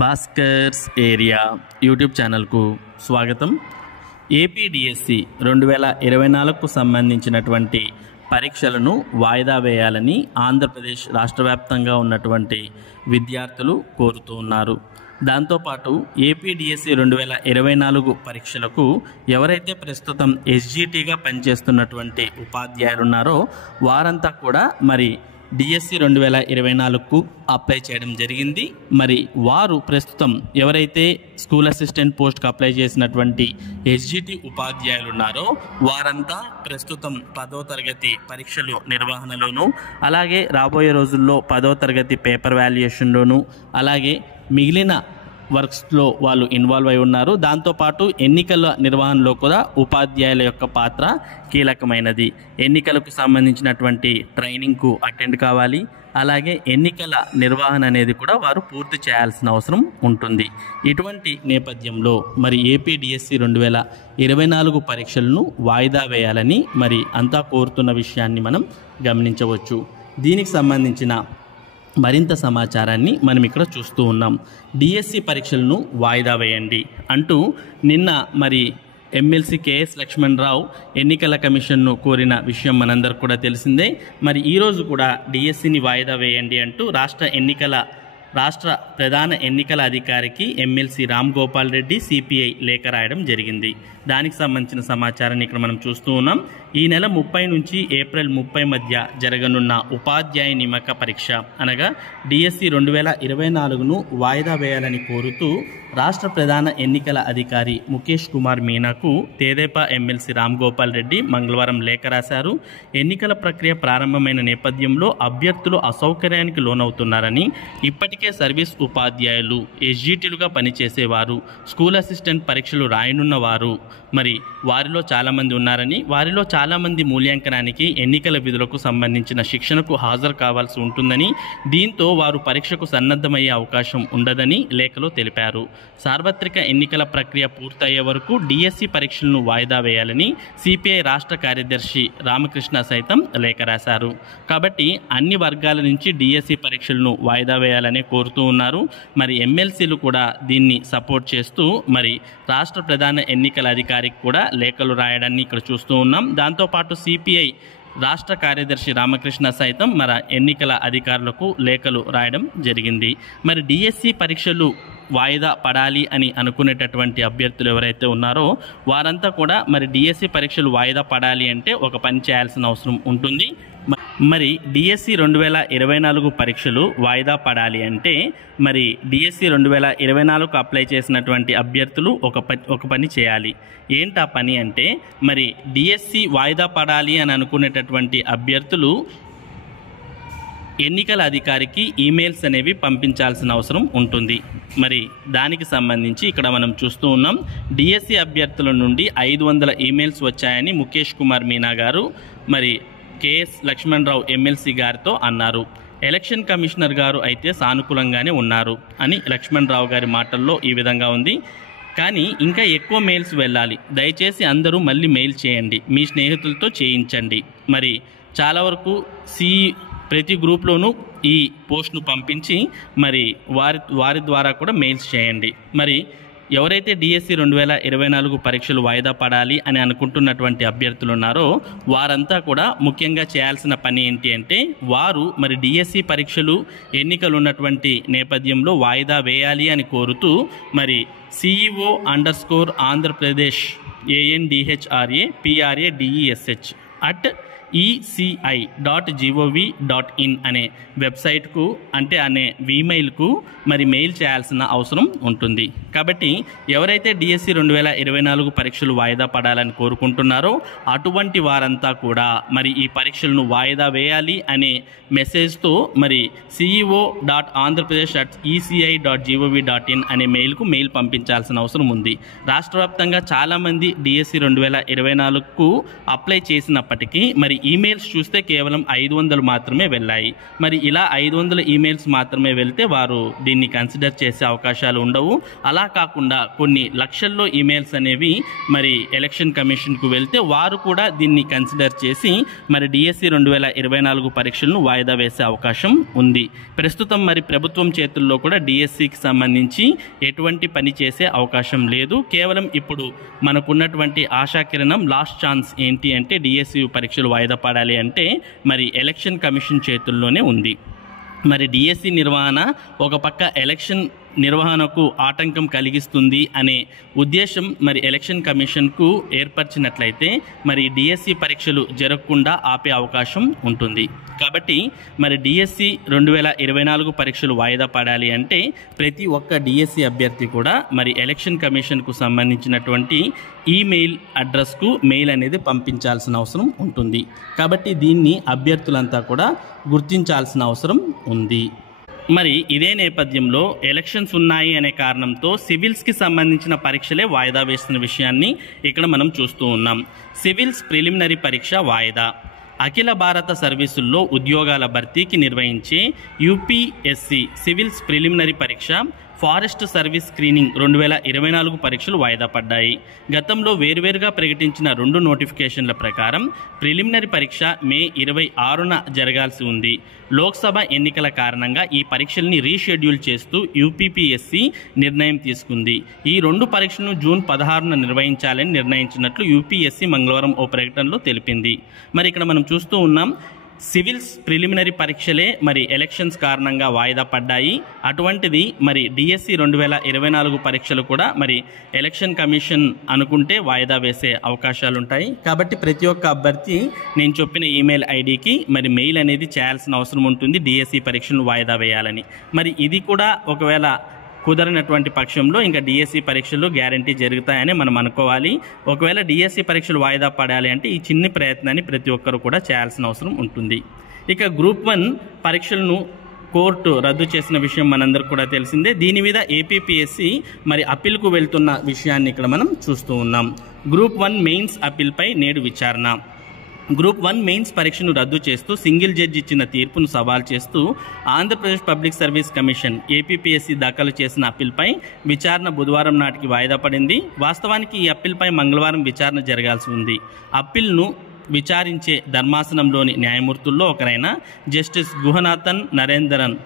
Bhaskar's area YouTube ఛానల్కు స్వాగతం. APDSC 2024కు సంబంధించినటువంటి పరీక్షలను వాయిదా వేయాలని ఆంధ్రప్రదేశ్ రాష్ట్ర వ్యాప్తంగా ఉన్నటువంటి విద్యార్థులు కోరుతూ ఉన్నారు. దాంతోపాటు ఏపీడిఎస్సి 2024 పరీక్షలకు ఎవరైతే ప్రస్తుతం ఎస్జిటిగా పనిచేస్తున్నటువంటి ఉపాధ్యాయులు ఉన్నారో వారంతా కూడా మరి డిఎస్సి 2024కు అప్లై చేయడం జరిగింది. మరి వారు ప్రస్తుతం ఎవరైతే స్కూల్ అసిస్టెంట్ పోస్ట్కి అప్లై చేసినటువంటి ఎస్జిటి ఉపాధ్యాయులు ఉన్నారో వారంతా ప్రస్తుతం 10వ తరగతి పరీక్షలు నిర్వహణలోను, అలాగే రాబోయే రోజుల్లో 10వ తరగతి పేపర్ వాల్యుయేషన్లోను, అలాగే మిగిలిన వర్క్స్లో వాళ్ళు ఇన్వాల్వ్ అయి ఉన్నారు. దాంతోపాటు ఎన్నికల నిర్వహణలో కూడా ఉపాధ్యాయుల యొక్క పాత్ర కీలకమైనది. ఎన్నికలకు సంబంధించినటువంటి ట్రైనింగ్కు అటెండ్ కావాలి, అలాగే ఎన్నికల నిర్వహణ అనేది కూడా వారు పూర్తి చేయాల్సిన అవసరం ఉంటుంది. ఇటువంటి నేపథ్యంలో మరి ఏపీడిఎస్సి 2024 పరీక్షలను వాయిదా వేయాలని మరి అంతా కోరుతున్న విషయాన్ని మనం గమనించవచ్చు. దీనికి సంబంధించిన మరింత సమాచారాన్ని మనం ఇక్కడ చూస్తూ ఉన్నాం. డిఎస్సి పరీక్షలను వాయిదా వేయండి అంటూ నిన్న మరి ఎమ్మెల్సీ కేఎస్ లక్ష్మణరావు ఎన్నికల కమిషన్ను కోరిన విషయం మనందరికి కూడా తెలిసిందే. మరి ఈరోజు కూడా డిఎస్సిని వాయిదా వేయండి అంటూ రాష్ట్ర ప్రధాన ఎన్నికల అధికారికి ఎమ్మెల్సీ రామ్ గోపాల్ రెడ్డి సిపిఐ లేఖ రాయడం జరిగింది. దానికి సంబంధించిన సమాచారాన్ని ఇక్కడ మనం చూస్తూ ఉన్నాం. ఈ నెల 30 నుంచి ఏప్రిల్ 30 మధ్య జరగనున్న ఉపాధ్యాయ నియామక పరీక్ష అనగా డిఎస్సి 2024ను వాయిదా వేయాలని కోరుతూ రాష్ట్ర ప్రధాన ఎన్నికల అధికారి ముఖేష్ కుమార్ మీనాకు తెదేపా ఎమ్మెల్సీ రామ్ గోపాల్ రెడ్డి మంగళవారం లేఖ రాశారు. ఎన్నికల ప్రక్రియ ప్రారంభమైన నేపథ్యంలో అభ్యర్థులు అసౌకర్యానికి లోనవుతున్నారని, ఇప్పటికే సర్వీస్ ఉపాధ్యాయులు, ఎస్జిటీలుగా పనిచేసేవారు, స్కూల్ అసిస్టెంట్ పరీక్షలు రాయనున్న వారు మరి వారిలో చాలామంది ఉన్నారని, వారిలో చాలామంది మూల్యాంకనానికి ఎన్నికల విధులకు సంబంధించిన శిక్షణకు హాజరు కావాల్సి ఉంటుందని, దీంతో వారు పరీక్షకు సన్నద్ధమయ్యే అవకాశం ఉండదని లేఖలో తెలిపారు. సార్వత్రిక ఎన్నికల ప్రక్రియ పూర్తయ్యే వరకు డిఎస్సి పరీక్షలను వాయిదా వేయాలని సిపిఐ రాష్ట్ర కార్యదర్శి రామకృష్ణ సైతం లేఖ రాశారు. కాబట్టి అన్ని వర్గాల నుంచి డిఎస్సి పరీక్షలను వాయిదా వేయాలని కోరుతూ ఉన్నారు. మరి ఎమ్మెల్సీలు కూడా దీన్ని సపోర్ట్ చేస్తూ మరి రాష్ట్ర ప్రధాన ఎన్నికల అధికారికి కూడా లేఖలు రాయడాన్ని ఇక్కడ చూస్తూ ఉన్నాం. దాంతోపాటు సిపిఐ రాష్ట్ర కార్యదర్శి రామకృష్ణ సైతం మరి ఎన్నికల అధికారులకు లేఖలు రాయడం జరిగింది. మరి డిఎస్సి పరీక్షలు వాయిదా పడాలి అని అనుకునేటటువంటి అభ్యర్థులు ఎవరైతే ఉన్నారో వారంతా కూడా మరి డిఎస్సి పరీక్షలు వాయిదా పడాలి అంటే ఒక పని చేయాల్సిన అవసరం ఉంటుంది. మరి డిఎస్సి 2024 పరీక్షలు వాయిదా పడాలి అంటే మరి డిఎస్సి 2024కు అప్లై చేసినటువంటి అభ్యర్థులు ఒక పని చేయాలి. ఏంటి ఆ పని అంటే మరి డిఎస్సి వాయిదా పడాలి అని అనుకునేటటువంటి అభ్యర్థులు ఎన్నికల అధికారికి ఈమెయిల్స్ అనేవి పంపించాల్సిన అవసరం ఉంటుంది. మరి దానికి సంబంధించి ఇక్కడ మనం చూస్తూ ఉన్నాం. డిఎస్సి అభ్యర్థుల నుండి 500 ఈమెయిల్స్ వచ్చాయని ముఖేష్ కుమార్ మీనా గారు మరి కేఎస్ లక్ష్మణరావు ఎమ్మెల్సీ గారితో అన్నారు. ఎలక్షన్ కమిషనర్ గారు అయితే సానుకూలంగానే ఉన్నారు అని లక్ష్మణరావు గారి మాటల్లో ఈ విధంగా ఉంది. కానీ ఇంకా ఎక్కువ మెయిల్స్ వెళ్ళాలి. దయచేసి అందరూ మళ్ళీ మెయిల్ చేయండి, మీ స్నేహితులతో చేయించండి. మరి చాలా వరకు ప్రతి గ్రూప్లోనూ ఈ పోస్ట్ను పంపించి మరి వారి ద్వారా కూడా మెయిల్స్ చేయండి. మరి ఎవరైతే డిఎస్సి 2024 పరీక్షలు వాయిదా పడాలి అని అనుకుంటున్నటువంటి అభ్యర్థులు ఉన్నారో వారంతా కూడా ముఖ్యంగా చేయాల్సిన పని ఏంటి అంటే వారు మరి డిఎస్సి పరీక్షలు ఎన్నికలు ఉన్నటువంటి నేపథ్యంలో వాయిదా వేయాలి అని కోరుతూ మరి CEO_ఆంధ్రప్రదేశ్ ANDHRAPRADESH@ECI.gov.in అనే వెబ్సైట్కు అనే ఈమెయిల్కు మరి మెయిల్ చేయాల్సిన అవసరం ఉంటుంది. కాబట్టి ఎవరైతే డిఎస్సి 2024 పరీక్షలు వాయిదా పడాలని కోరుకుంటున్నారో అటువంటి వారంతా కూడా మరి ఈ పరీక్షలను వాయిదా వేయాలి అనే మెసేజ్తో మరి CEO.ANDRPRADESH@ECI.gov.in అనే మెయిల్ పంపించాల్సిన అవసరం ఉంది. రాష్ట్ర వ్యాప్తంగా చాలామంది డిఎస్సి 2024కు అప్లై చేసినప్పటికీ మరి మరి ఈమెయిల్స్ చూస్తే కేవలం 500 మాత్రమే వెళ్ళాయి. మరి ఇలా 500 ఈమెయిల్స్ మాత్రమే వెళ్తే వారు దీన్ని కన్సిడర్ చేసే అవకాశాలు ఉండవు. అలా కాకుండా కొన్ని లక్షల్లో ఈమెయిల్స్ అనేవి మరి ఎలక్షన్ కమిషన్కు వెళ్తే వారు కూడా దీన్ని కన్సిడర్ చేసి మరి డిఎస్సి 2024 పరీక్షలను వాయిదా వేసే అవకాశం ఉంది. ప్రస్తుతం మరి ప్రభుత్వం చేతుల్లో కూడా డిఎస్సికి సంబంధించి ఎటువంటి పని చేసే అవకాశం లేదు. కేవలం ఇప్పుడు మనకున్నటువంటి ఆశాకిరణం లాస్ట్ ఛాన్స్ ఏంటి అంటే డిఎస్సి పరీక్షలు వాయిదా పడాలి అంటే మరి ఎలక్షన్ కమిషన్ చేతుల్లోనే ఉంది. మరి డిఎస్సి నిర్వహణ ఒక పక్క ఎలక్షన్ నిర్వహణకు ఆటంకం కలిగిస్తుంది అనే ఉద్దేశం మరి ఎలక్షన్ కమిషన్కు ఏర్పరిచినట్లయితే మరి డిఎస్సి పరీక్షలు జరగకుండా ఆపే అవకాశం ఉంటుంది. కాబట్టి మరి డిఎస్సి 2024 పరీక్షలు వాయిదా పడాలి అంటే ప్రతి ఒక్క డిఎస్సి అభ్యర్థి కూడా మరి ఎలక్షన్ కమిషన్కు సంబంధించినటువంటి ఈమెయిల్ అడ్రస్కు మెయిల్ అనేది పంపించాల్సిన అవసరం ఉంటుంది. కాబట్టి దీన్ని అభ్యర్థులంతా కూడా గుర్తించాల్సిన అవసరం ఉంది. మరి ఇదే నేపథ్యంలో ఎలక్షన్స్ ఉన్నాయి అనే కారణంతో సివిల్స్కి సంబంధించిన పరీక్షలే వాయిదా వేస్తున్న విషయాన్ని ఇక్కడ మనం చూస్తూ ఉన్నాం. సివిల్స్ ప్రిలిమినరీ పరీక్ష వాయిదా. అఖిల భారత సర్వీసుల్లో ఉద్యోగాల భర్తీకి నిర్వహించే యూపీఎస్సీ సివిల్స్ ప్రిలిమినరీ పరీక్ష ఫారెస్ట్ సర్వీస్ స్క్రీనింగ్ 2024 పరీక్షలు వాయిదా పడ్డాయి. గతంలో వేర్వేరుగా ప్రకటించిన 2 నోటిఫికేషన్ల ప్రకారం ప్రిలిమినరీ పరీక్ష మే 26న జరగాల్సి ఉంది. లోక్సభ ఎన్నికల కారణంగా ఈ పరీక్షల్ని రీషెడ్యూల్ చేస్తూ యూపీపీఎస్సీ నిర్ణయం తీసుకుంది. ఈ 2 పరీక్షలను జూన్ 16న నిర్వహించాలని నిర్ణయించినట్లు యూపీఎస్సీ మంగళవారం ఓ ప్రకటనలో తెలిపింది. మరి ఇక్కడ మనం చూస్తూ ఉన్నాం సివిల్స్ ప్రిలిమినరీ పరీక్షలే మరి ఎలక్షన్స్ కారణంగా వాయిదా పడ్డాయి. అటువంటిది మరి డిఎస్సి 2024 పరీక్షలు కూడా మరి ఎలక్షన్ కమిషన్ అనుకుంటే వాయిదా వేసే అవకాశాలు ఉంటాయి. కాబట్టి ప్రతి ఒక్క అభ్యర్థి నేను చెప్పిన ఈమెయిల్ ఐడికి మరి మెయిల్ అనేది చేయాల్సిన అవసరం ఉంటుంది డిఎస్సి పరీక్షలను వాయిదా వేయాలని. మరి ఇది కూడా ఒకవేళ కుదరనటువంటి పక్షంలో ఇంకా డిఎస్సి పరీక్షలు గ్యారంటీ జరుగుతాయని మనం అనుకోవాలి. ఒకవేళ డిఎస్సి పరీక్షలు వాయిదా పడాలి అంటే ఈ చిన్న ప్రయత్నాన్ని ప్రతి ఒక్కరు కూడా చేయాల్సిన అవసరం ఉంటుంది. ఇక గ్రూప్ 1 పరీక్షలను కోర్టు రద్దు చేసిన విషయం మనందరికీ కూడా తెలిసిందే. దీని మీద ఏపీపీఎస్సీ మరి అప్పీల్కు వెళ్తున్న విషయాన్ని ఇక్కడ మనం చూస్తూ ఉన్నాం. గ్రూప్ 1 మెయిన్స్ అప్పీల్పై నేడు విచారణ. గ్రూప్ 1 మెయిన్స్ పరీక్షను రద్దు చేస్తూ సింగిల్ జడ్జి ఇచ్చిన తీర్పును సవాల్ చేస్తూ Andhra Pradesh public service commission APPSC దాఖలు చేసిన అప్పీల్పై విచారణ బుధవారం నాటికి వాయిదా పడింది. వాస్తవానికి ఈ అప్పీల్పై మంగళవారం విచారణ జరగాల్సి ఉంది. అప్పీల్ను విచారించే ధర్మాసనంలోని న్యాయమూర్తుల్లో ఒకరైన జస్టిస్ గుహనాథన్ నరేందరన్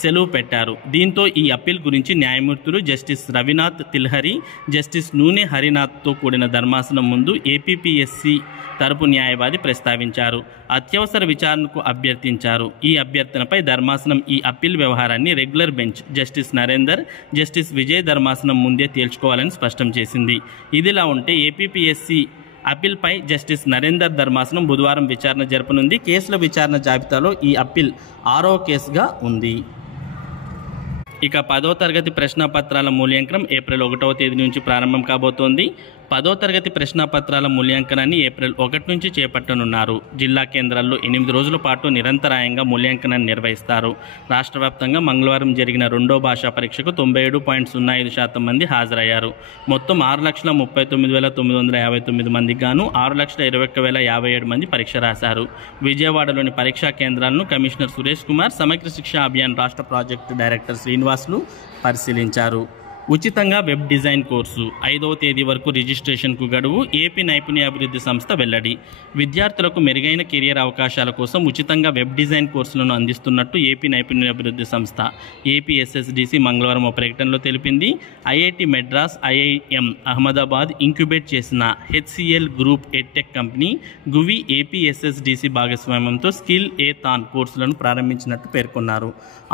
సెలవు పెట్టారు. దీంతో ఈ అప్పీల్ గురించి న్యాయమూర్తులు జస్టిస్ రవినాథ్ తిల్హరి, జస్టిస్ నూనె హరినాథ్తో కూడిన ధర్మాసనం ముందు ఏపీపీఎస్సీ తరపు న్యాయవాది ప్రస్తావించారు. అత్యవసర విచారణకు అభ్యర్థించారు. ఈ అభ్యర్థనపై ధర్మాసనం ఈ అప్పీల్ వ్యవహారాన్ని regular bench justice Narender, justice Vijay ధర్మాసనం ముందే తేల్చుకోవాలని స్పష్టం చేసింది. ఇదిలా ఉంటే ఏపీపీఎస్సీ అప్పీల్పై జస్టిస్ నరేందర్ ధర్మాసనం బుధవారం విచారణ జరపనుంది. కేసుల విచారణ జాబితాలో ఈ అప్పీల్ 6వ కేసుగా ఉంది. ఇక 10వ తరగతి ప్రశ్నపత్రాల మూల్యాంకనం ఏప్రిల్ 1వ తేదీ నుంచి ప్రారంభం కాబోతోంది. 10వ తరగతి ప్రశ్నపత్రాల మూల్యాంకనాన్ని ఏప్రిల్ 1 నుంచి చేపట్టనున్నారు. జిల్లా కేంద్రాల్లో 8 రోజుల పాటు నిరంతరాయంగా మూల్యాంకనాన్ని నిర్వహిస్తారు. రాష్ట్ర వ్యాప్తంగా మంగళవారం జరిగిన 2వ భాషా పరీక్షకు 97.05% మంది హాజరయ్యారు. మొత్తం 6,39,959 మందికి గాను 6,21,057 మంది పరీక్ష రాశారు. విజయవాడలోని పరీక్షా కేంద్రాలను కమిషనర్ సురేష్ కుమార్, సమగ్ర శిక్షా అభియాన్ రాష్ట్ర ప్రాజెక్టు డైరెక్టర్ శ్రీనివాసులు పరిశీలించారు. ఉచితంగా వెబ్ డిజైన్ కోర్సు 5వ తేదీ వరకు రిజిస్ట్రేషన్కు గడువు. ఏపీ నైపుణ్యాభివృద్ధి సంస్థ వెల్లడి. విద్యార్థులకు మెరుగైన కెరియర్ అవకాశాల కోసం ఉచితంగా వెబ్ డిజైన్ కోర్సులను అందిస్తున్నట్టు ఏపీ నైపుణ్యాభివృద్ధి సంస్థ ఏపీఎస్ఎస్డిసి మంగళవారం ఒక ప్రకటనలో తెలిపింది. IIT Madras, IIM Ahmedabad incubate చేసిన HCL group edtech company GUVI APSSDC భాగస్వామ్యంతో స్కిల్ ఏ థాన్ కోర్సులను ప్రారంభించినట్టు పేర్కొన్నారు.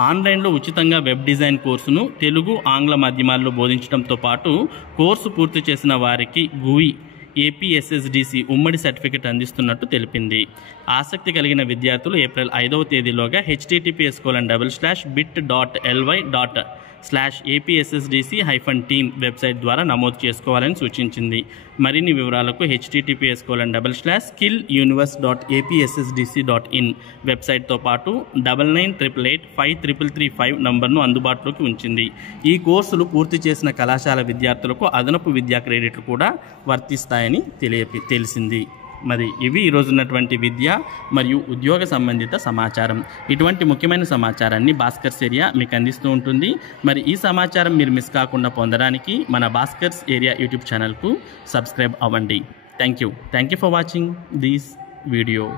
ఆన్లైన్లో ఉచితంగా వెబ్ డిజైన్ కోర్సును తెలుగు, ఆంగ్ల మాధ్యమాల్లో బోధించడంతో పాటు కోర్సు పూర్తి చేసిన వారికి గువి ఏపీఎస్ఎస్డిసి ఉమ్మడి సర్టిఫికెట్ అందిస్తున్నట్టు తెలిపింది. ఆసక్తి కలిగిన విద్యార్థులు ఏప్రిల్ 5వ తేదీలోగా https:/bit.ly/apssdc-team వెబ్సైట్ ద్వారా నమోదు చేసుకోవాలని సూచించింది. మరిన్ని వివరాలకు https:/skilluniverse.apssdc.in వెబ్సైట్తో పాటు 9988853335 నంబర్ను అందుబాటులోకి ఉంచింది. ఈ కోర్సులు పూర్తి చేసిన కళాశాల విద్యార్థులకు అదనపు విద్యా క్రెడిట్లు కూడా వర్తిస్తాయని తెలిసింది. మరి ఇవి ఈరోజు ఉన్నటువంటి విద్య మరియు ఉద్యోగ సంబంధిత సమాచారం. ఇటువంటి ముఖ్యమైన సమాచారాన్ని భాస్కర్స్ ఏరియా మీకు అందిస్తూ ఉంటుంది. మరి ఈ సమాచారం మీరు మిస్ కాకుండా పొందడానికి మన భాస్కర్స్ ఏరియా యూట్యూబ్ ఛానల్కు సబ్స్క్రైబ్ అవ్వండి. Thank you for watching this video.